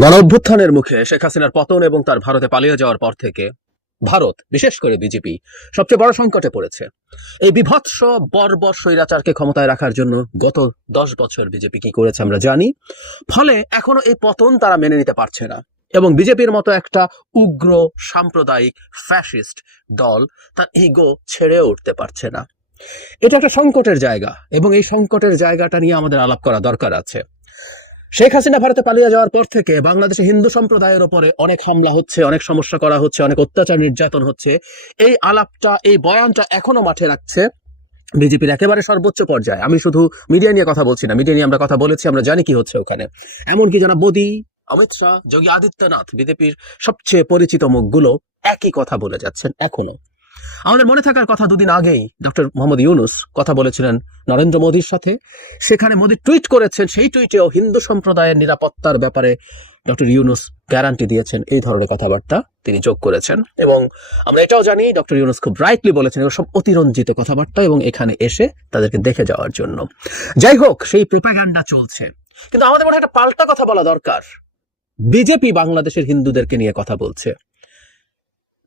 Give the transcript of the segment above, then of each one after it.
গণ অভ্যুত্থানের মুখে শেখ হাসিনার পতন এবং তার ভারতে পালিয়ে যাওয়ার পর থেকে ভারত, বিশেষ করে বিজেপি, সবচেয়ে বড় সংকটে পড়েছে। এই বিভৎস বর্বর স্বৈরাচারকে ক্ষমতায় রাখার জন্য গত 10 বছর বিজেপি কি করেছে আমরা জানি। ফলে এখনো এই পতন তারা মেনে নিতে পারছে না এবং বিজেপির মতো একটা উগ্র সাম্প্রদায়িক ফ্যাসিস্ট দল তার ইগো ছেড়ে উঠতে পারছে না। এটা একটা সংকটের জায়গা এবং এই সংকটের জায়গাটা নিয়ে আমাদের আলাপ করা দরকার আছে। শেখ হাসিনা ভারতে পালিয়ে যাওয়ার পর থেকে বাংলাদেশে হিন্দু সম্প্রদায়ের উপরে অনেক হামলা হচ্ছে, অনেক সমস্যা করা হচ্ছে, অনেক অত্যাচার নির্যাতন হচ্ছে। এই আলাপটা, এই বয়ানটা এখনো মাঠে রাখছে বিজেপির একেবারে সর্বোচ্চ পর্যায়ে। আমি শুধু মিডিয়া নিয়ে কথা বলছি না, মিডিয়া নিয়ে আমরা কথা বলেছি, আমরা জানি কি হচ্ছে ওখানে। এমনকি যারা মোদী, অমিত শাহ, যোগী আদিত্যনাথ, বিজেপির সবচেয়ে পরিচিত মুখগুলো একই কথা বলে যাচ্ছেন এখনো। আমাদের মনে থাকার কথা, দুদিন আগেই ডক্টর মোহাম্মদ ইউনুস কথা বলেছিলেন নরেন্দ্র মোদীর সাথে। সেখানে মোদী টুইট করেছেন, সেই টুইটেও হিন্দু সম্প্রদায়ের নিরাপত্তার ব্যাপারে ডক্টর ইউনুস গ্যারান্টি দিয়েছেন। এই ধরনের কথাবার্তা তিনি যোগ করেছেন এবং আমরা এটাও জানি ডক্টর ইউনুস খুব রাইটলি বলেছেন এগুলো সব অতিরঞ্জিত কথাবার্তা এবং এখানে এসে তাদেরকে দেখে যাওয়ার জন্য। যাই হোক, সেই প্রোপাগান্ডা চলছে, কিন্তু আমাদের মনে একটা পাল্টা কথা বলা দরকার। বিজেপি বাংলাদেশের হিন্দুদেরকে নিয়ে কথা বলছে,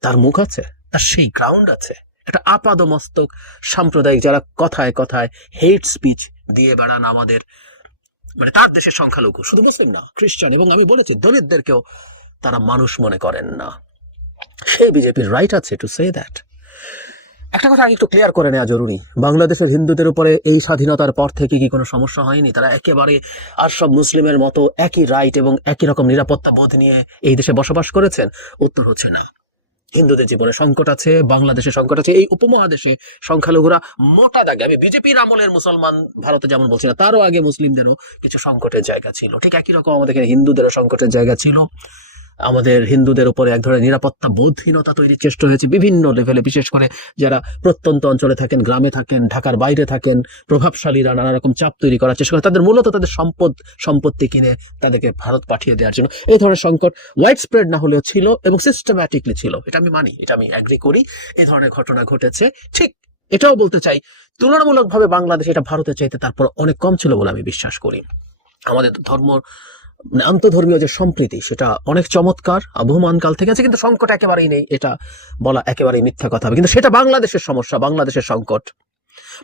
তার মুখ আছে, তার সেই গ্রাউন্ড আছে। একটা আপাদমস্তক সাম্প্রদায়িক যারা কথায় কথায় হেট স্পিচ দিয়ে বেড়ান আমাদের, মানে তার দেশের সংখ্যালঘু, শুধু মুসলিম না, খ্রিস্টান এবং আমি বলেছি দলিতদেরকেও তারা মানুষ মনে করেন না। সেই বিজেপির রাইট আছে টু সে দ্যাট। একটা কথা একটু ক্লিয়ার করে নেওয়া জরুরি, বাংলাদেশের হিন্দুদের উপরে এই স্বাধীনতার পর থেকে কি কোনো সমস্যা হয়নি? তারা একেবারে আর সব মুসলিমের মতো একই রাইট এবং একই রকম নিরাপত্তা বোধ নিয়ে এই দেশে বসবাস করেছেন? উত্তর হচ্ছে না। হিন্দুদের জীবনে সংকট আছে, বাংলাদেশে সংকট আছে, এই উপমহাদেশে সংখ্যালঘুরা মোটা দাগে, আমি বিজেপির আমলের মুসলমান ভারতে যেমন বলছি না, তারও আগে মুসলিমদেরও কিছু সংকটের জায়গা ছিল। ঠিক একই রকম আমাদের এখানে হিন্দুদেরও সংকটের জায়গা ছিল। আমাদের হিন্দুদের উপরে এক ধরনের নিরাপত্তা বোধহীনতা তৈরির চেষ্টা হয়েছে বিভিন্ন লেভেলে, বিশেষ করে যারা প্রত্যন্ত অঞ্চলে থাকেন, গ্রামে থাকেন, ঢাকার বাইরে থাকেন, প্রভাবশালীরা নানা রকম চাপ তৈরি করার চেষ্টা করে তাদের মূলত তাদের সম্পত্তি কিনে তাদেরকে ভারত পাঠিয়ে দেওয়ার জন্য। এই ধরনের সংকট ওয়াইড স্প্রেড না হলেও ছিল এবং সিস্টেম্যাটিকলি ছিল, এটা আমি মানি, এটা আমি অ্যাগ্রি করি। এই ধরনের ঘটনা ঘটেছে। ঠিক এটাও বলতে চাই, তুলনামূলকভাবে বাংলাদেশ এটা ভারতের চাইতে তারপর অনেক কম ছিল বলে আমি বিশ্বাস করি। আমাদের ধর্ম, আন্তধর্মীয় যে সম্প্রীতি, সেটা অনেক চমৎকার, আবহমান কাল থেকে আছে, কিন্তু সংকট একেবারেই নেই এটা বলা একেবারেই মিথ্যা কথা হবে। কিন্তু সেটা বাংলাদেশের সমস্যা, বাংলাদেশের সংকট।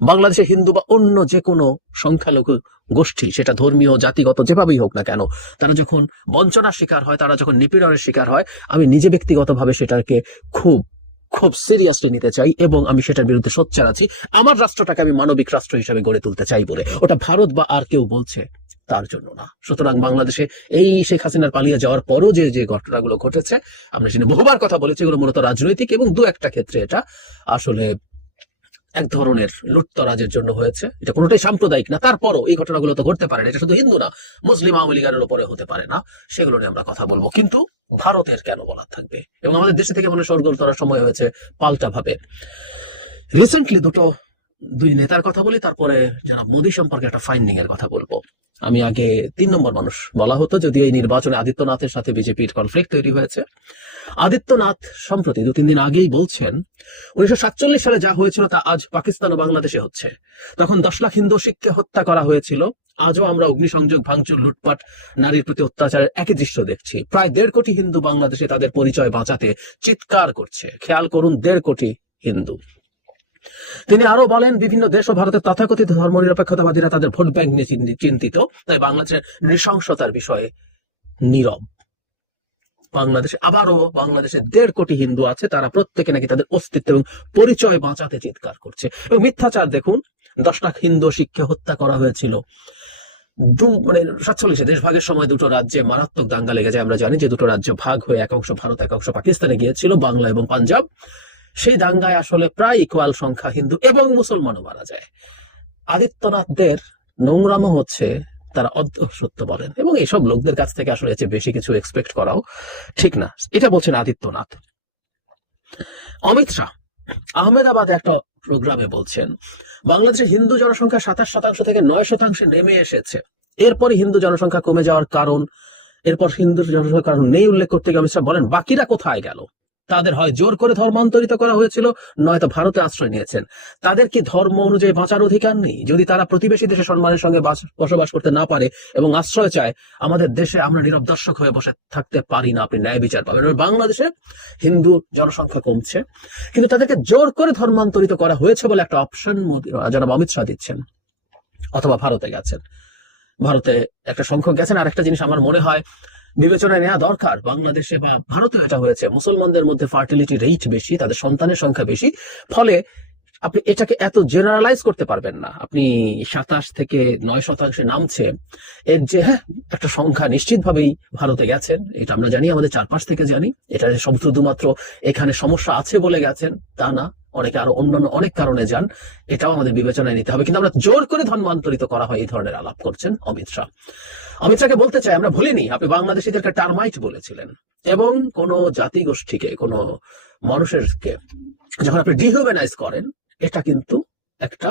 বাংলাদেশের হিন্দু বা অন্য যে কোনো সংখ্যালঘু গোষ্ঠী, সেটা ধর্মীয়, জাতিগত, যেভাবেই হোক না কেন, তারা যখন বঞ্চনার শিকার হয়, তারা যখন নিপীড়নের শিকার হয়, আমি নিজে ব্যক্তিগতভাবে সেটাকে খুব খুব সিরিয়াসলি নিতে চাই এবং আমি সেটার বিরুদ্ধে সোচ্চার আছি। আমার রাষ্ট্রটাকে আমি মানবিক রাষ্ট্র হিসেবে গড়ে তুলতে চাই বলে, ওটা ভারত বা আর কেউ বলছে তার জন্য না। সুতরাং বাংলাদেশে এই শেখ হাসিনার পালিয়ে যাওয়ার পরও যে যে ঘটনাগুলো ঘটেছে, আমরা সেটা বহুবার কথা বলেছি, এগুলো মূলত রাজনৈতিক এবং দু একটা ক্ষেত্রে এটা আসলে এক ধরনের লুটতরাজের জন্য হয়েছে। এটা কোনোটাই সাম্প্রদায়িক না, তারপরও এই ঘটনাগুলো তো ঘটতে পারে না। এটা শুধু হিন্দু না, মুসলিম আওয়ামী লীগের উপরে হতে পারে না, সেগুলো নিয়ে আমরা কথা বলবো। কিন্তু ভারতের কেন বলার থাকবে? এবং আমাদের দেশে থেকে মনে সরগোল করার সময় হয়েছে পাল্টা ভাবে। রিসেন্টলি দুই নেতার কথা বলি, তারপরে যারা মোদী সম্পর্কে একটা ফাইন্ডিং এর কথা বলবো। আমি আগে 3 নম্বর মানুষ বলা হতো, যদিও এই নির্বাচনে আদিত্যনাথের সাথে বিজেপির কনফ্লিক্ট তৈরি হয়েছে। আদিত্যনাথ সম্প্রতি 2-3 দিন আগেই বলছেন 1947 সালে যা হয়েছিল তা আজ পাকিস্তান ও বাংলাদেশে হচ্ছে। তখন 10 লাখ হিন্দু শিখকে হত্যা করা হয়েছিল। আজও আমরা অগ্নিসংযোগ, ভাঙচুর, লুটপাট, নারীর প্রতি অত্যাচারের একই দৃশ্য দেখছি। প্রায় 1.5 কোটি হিন্দু বাংলাদেশে তাদের পরিচয় বাঁচাতে চিৎকার করছে। খেয়াল করুন, 1.5 কোটি হিন্দু। তিনি আরো বলেন, বিভিন্ন দেশ ও ভারতের তথাকথিত ধর্মনিরপেক্ষতাবাদীরা তাদের ভোট ব্যাংক নিয়ে চিন্তিত, তাই বাংলাদেশের নৃশংসতার বিষয়ে নীরব। বাংলাদেশে 1.5 কোটি হিন্দু আছে, তারা প্রত্যেকে নাকি তাদের অস্তিত্ব এবং পরিচয় বাঁচাতে চিৎকার করছে। এবং মিথ্যাচার দেখুন, 10 লাখ হিন্দু শিখকে হত্যা করা হয়েছিল। 47 দেশভাগের সময় 2টো রাজ্যে মারাত্মক দাঙ্গা লেগে যায়। আমরা জানি যে 2টো রাজ্য ভাগ হয়ে এক অংশ ভারত, এক অংশ পাকিস্তানে গিয়েছিল, বাংলা এবং পাঞ্জাব। সেই দাঙ্গায় আসলে প্রায় ইকুয়াল সংখ্যা হিন্দু এবং মুসলমানও মারা যায়। আদিত্যনাথদের নোংরামো হচ্ছে তারা সত্য বলেন এবং এইসব লোকদের কাছ থেকে আসলে এর বেশি কিছু এক্সপেক্ট করাও ঠিক না। এটা বলছেন আদিত্যনাথ। অমিত শাহ আহমেদাবাদে একটা প্রোগ্রামে বলছেন, বাংলাদেশের হিন্দু জনসংখ্যা 27% থেকে 9% নেমে এসেছে। এরপরে হিন্দু জনসংখ্যা কমে যাওয়ার কারণ, এরপর হিন্দু জনসংখ্যার কারণ নেই উল্লেখ করতে গিয়ে অমিত শাহ বলেন, বাকিরা কোথায় গেল? তাদের হয় জোর করে ধর্মান্তরিত করা হয়েছিল, নয়তো ভারতে আশ্রয় নিয়েছেন। তাদের কি ধর্ম অনুযায়ী বাঁচার অধিকার নেই? যদি তারা প্রতিবেশী দেশে সম্মানের সঙ্গে বসবাস করতে না পারে এবং আশ্রয় চায়, আমাদের দেশে আমরা নীরব দর্শক হয়ে বসে থাকতে পারি না। আপনি ন্যায় বিচার পাবেন। বাংলাদেশে হিন্দু জনসংখ্যা কমছে, কিন্তু তাদেরকে জোর করে ধর্মান্তরিত করা হয়েছে বলে একটা অপশন জনাব অমিত শাহ দিচ্ছেন। অথবা ভারতে গেছেন, ভারতে একটা সংখ্যক গেছেন। আর একটা জিনিস আমার মনে হয় বিবেচনায় নেওয়া দরকার, বাংলাদেশে বা ভারতে এটা হয়েছে, মুসলমানদের মধ্যে ফার্টিলিটি রেট বেশি, তাদের সন্তানের সংখ্যা বেশি, ফলে আপনি এটাকে এত জেনারেলাইজ করতে পারবেন না। আপনি 27 থেকে 9% নামছে, এর যে একটা সংখ্যা নিশ্চিতভাবেই ভারতে গেছেন, এটা আমরা জানি, আমাদের চারপাশ থেকে জানি। এটা শুধুমাত্র এখানে সমস্যা আছে বলে গেছেন তা না, অনেকে আরো অন্যান্য অনেক কারণে যান, এটাও আমাদের বিবেচনায় নিতে হবে। কিন্তু আমরা জোর করে ধর্মান্তরিত করা হয় এই ধরনের আলাপ করছেন অমিত শাহ। অমিত শাহকে বলতে চাই, আমরা ভুলিনি আপনি বাংলাদেশিদেরকে টার্মাইট বলেছিলেন, এবং কোন জাতিগোষ্ঠীকে, কোন মানুষেরকে যখন আপনি ডিহিউম্যানাইজ করেন, এটা কিন্তু একটা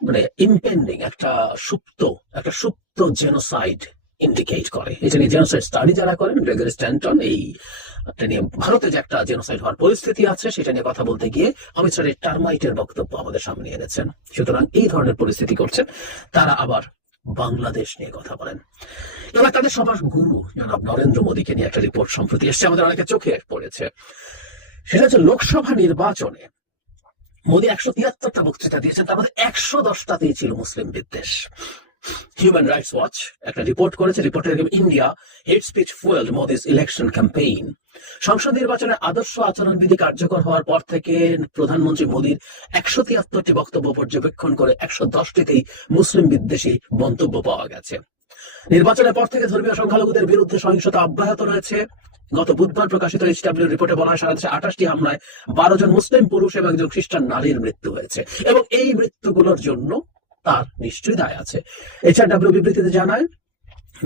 মানে ইম্পেন্ডিং একটা সুপ্ত জেনোসাইড ইন্ডিকেট করে। এটা নিয়ে জেনোসাইড স্টাডি যারা করেন, গ্রেগরি স্ট্যান্টন, এটা নিয়ে ভারতে যে একটা জেনোসাইড হওয়ার পরিস্থিতি আছে সেটা নিয়ে কথা বলতে গিয়ে অমিত শাহ টার্মাইটের বক্তব্য আমাদের সামনে এনেছেন। সুতরাং এই ধরনের পরিস্থিতি করছেন তারা, আবার বাংলাদেশ নিয়ে কথা বলেন। এবার তাদের সবার গুরু জনাব নরেন্দ্র মোদীকে নিয়ে একটা রিপোর্ট সম্প্রতি এসছে, আমাদের অনেকে চোখে পড়েছে। সেটা হচ্ছে লোকসভা নির্বাচনে মোদী 173টা বক্তৃতা দিয়েছেন, তার মধ্যে 110টাতেই ছিল মুসলিম বিদ্বেষ। হিউম্যান রাইটস ওয়াচ একটা রিপোর্ট করেছে, রিপোর্টের India hate speech fuelled Modi's election campaign. সংসদ নির্বাচনে আদর্শ আচরণবিধি কার্যকর হওয়ার পর থেকে প্রধানমন্ত্রী মোদীর 173টি বক্তব্য পর্যবেক্ষণ করে 110টিতেই মুসলিম বিদ্বেষী মন্তব্য পাওয়া গেছে। নির্বাচনের পর থেকে ধর্মীয় সংখ্যালঘুদের বিরুদ্ধে সহিংসতা অব্যাহত রয়েছে। গত বুধবার প্রকাশিত এইচডব্লিউ রিপোর্টে বলা হয় সারা দেশে 28টি হামলায় 12 জন মুসলিম পুরুষ এবং একজন খ্রিস্টান নারীর মৃত্যু হয়েছে, এবং এই মৃত্যুগুলোর জন্য তার নিশ্চয়ই দায় আছে। এইচডব্লিউ বিবৃতিতে জানায়,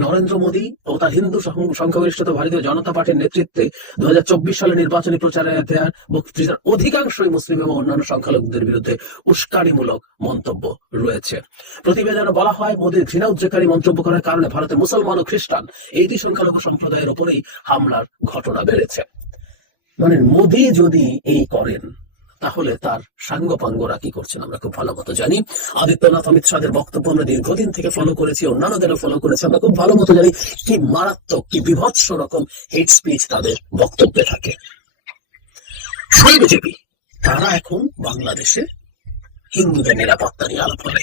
নরেন্দ্র মোদী ও তার হিন্দু সংখ্যাগরিষ্ঠত ভারতীয় জনতা পার্টির নেতৃত্বে 2024 সালে নির্বাচনী প্রচারে দেওয়ার বক্তৃতার অধিকাংশই মুসলিম এবং অন্যান্য সংখ্যালঘুদের বিরুদ্ধে উস্কানিমূলক মন্তব্য রয়েছে। প্রতিবেদনে বলা হয়, মোদীর ঘৃণা উদ্রেককারী মন্তব্য করার কারণে ভারতে মুসলমান ও খ্রিস্টান এই দুই সংখ্যালঘু সম্প্রদায়ের উপরেই হামলার ঘটনা বেড়েছে। মানে মোদী যদি এই করেন, তাহলে তার সাঙ্গপাঙ্গরা কি করছেন আমরা খুব ভালো মতো জানি। আদিত্যনাথ, অমিত শাহের বক্তব্য আমরা দীর্ঘদিন থেকে ফলো করেছি, অন্যান্যদেরও ফলো করেছি, আমরা খুব ভালো মতো জানি কি মারাত্মক, কি বিভৎস রকম হেট স্পিচ তাদের বক্তব্যে থাকে। সেই বিজেপি তারা এখন বাংলাদেশে হিন্দুদের নিরাপত্তা নিয়ে আলাপ করে।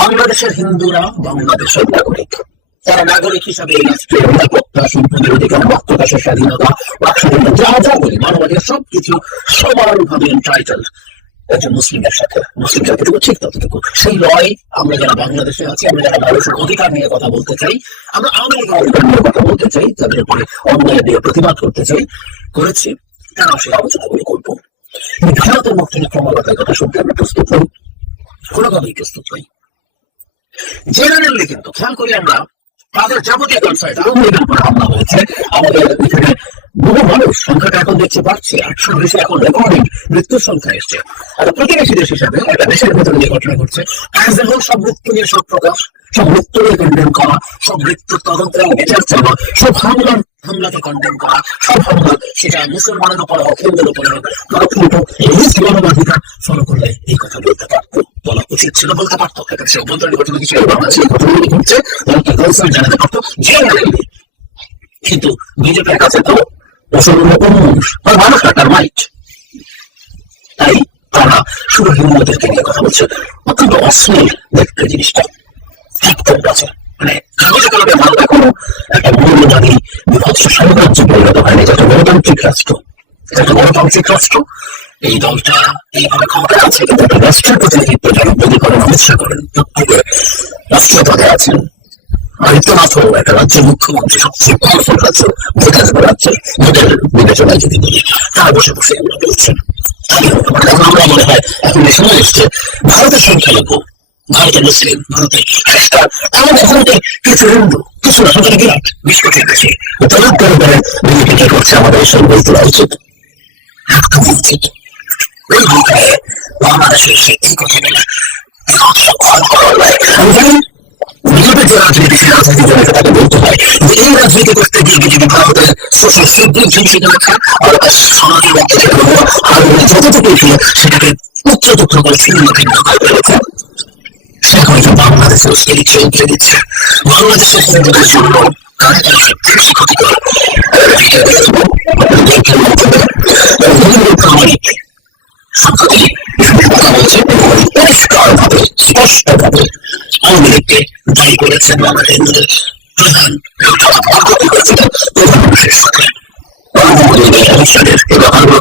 বাংলাদেশের হিন্দুরা বাংলাদেশের নাগরিক, তারা নাগরিক হিসাবে এই রাষ্ট্রের নিরাপত্তা, সম্পদের অধিকার, মত প্রকাশের স্বাধীনতা, যা যা বলি মানবাধিকার সবকিছু সমানভাবে এন্টাইটেল একজন মুসলিমের সাথে। মুসলিম যতটুকু ঠিক ততটুকু। সেই লড়াই আমরা যারা বাংলাদেশে আছি, আমরা যারা মানুষের অধিকার নিয়ে কথা বলতে চাই, আমরা আওয়ামী লীগের অধিকার নিয়ে কথা বলতে চাই, তাদের উপরে অন্যায় দিয়ে প্রতিবাদ করতে চাই, করেছি, তারা সেই আলোচনাগুলো করবো। ভারতের মুখ থেকে ক্রমাগত কথা শুনতে আমরা প্রস্তুত নই, কোনোভাবেই প্রস্তুত নই। জেনারেলি কিন্তু খেয়াল করি আমরা, তাদের যাবতীয় কনসার্ট আওয়ামী লীগের উপর হামলা হয়েছে। আমাদের এখানে বহু মানুষ, সংখ্যাটা এখন দেখতে পাচ্ছি 800 বেশি, এখন রেকর্ডিং মৃত্যুর সংখ্যা এসছে। আর প্রতিবেশী দেশ হিসাবে একটা দেশের ভেতরে যে ঘটনা ঘটছে, অ্যাজ এ হোল সব মৃত্যু নিয়ে শোক প্রকাশ, সব মৃত্যু নিয়ে কন্ডেম করা, সব মৃত্যুর তদন্ত এবং বিচার চাওয়া, সব হামলাকে কন্ডেম করা, সব হামলা সেটা মুসলমানের উপরে হোক, হিন্দুর উপরে হোক, মানবাধিকার ফলো করলে এই কথা বলতে পারতো, বলা উচিত ছিল, বলতে পারতো। সে অভ্যন্তরীণ ঘটনা কিছু বাংলাদেশে এই ঘটনাগুলি ঘটছে, কনসার্ন জানাতে পারতো জেনারেলি। কিন্তু বিজেপির কাছে তো মুসলমান কোন মানুষ না, তার মাইট, তাই তারা শুধু হিন্দুদেরকে নিয়ে কথা বলছে। অত্যন্ত অশ্লীল দেখতে জিনিসটা, একদম আছে। মানে কাগজে কলমে ভারত এখনো একটা মৌলবাদী বিভৎস সাম্রাজ্য পরিণত হয়নি, যেটা গণতান্ত্রিক রাষ্ট্র, এটা একটা গণতান্ত্রিক রাষ্ট্র। এই দলটা এইভাবে ক্ষমতায় আছে, কিন্তু একটা রাষ্ট্রের প্রতিনিধিত্ব যারা মোদী করেন, অমিত শাহ করেন, প্রত্যেকে রাষ্ট্রীয় পদে আছেন। আদিত্যনাথ একটা রাজ্যের মুখ্যমন্ত্রী, সবচেয়ে পাওয়ারফুল রাজ্য, রাজ্যের মোদের বিবেচনায় যদি বলি, তারা বসে বসে এগুলো বলছেন। আমরা মনে হয় এখন এই সময় এসছে ভারতের সংখ্যালঘু, ভারতের মুসলিম, ভারতের খ্রিস্টান, আমাদের ভারতের কিছু হিন্দু, কিছু না, সংখ্যা বিরাট 20 কোটির বেশি, তারা বিজেপি কি করছে আমাদের এই সঙ্গে তোলা উচিত, একদমই উচিত। ওই ভূমিকায় বাংলাদেশের সে এই কথা বলে আমি জানি বিজেপির যে রাজনীতি, সেই রাজনীতির জন্য তাকে বলতে হয় যে এই রাজনীতি করতে গিয়ে বিজেপি ভারতের সোশ্যাল ফেব্রিক ধ্বংসিত রাখা আর সমাজের মধ্যে থেকে আর যতটুকু ছিল সেটাকে উচ্চতর করে ছিন্ন ভিন্ন করে ফেলেছে। সে হয়তো বাংলাদেশের অস্তিত্ব উঠে দিচ্ছে, বাংলাদেশের হিন্দুদের জন্য তারা সবচেয়ে ক্ষতিকর সম্প্রতি কথা বলছে পরিষ্কারভাবে স্পষ্টভাবে আওয়ামী লীগকে দায়ী করেছেন আমাদের হিন্দুদের প্রধান প্রধান মানুষের সাথে অনুষ্ঠানের এবার আরো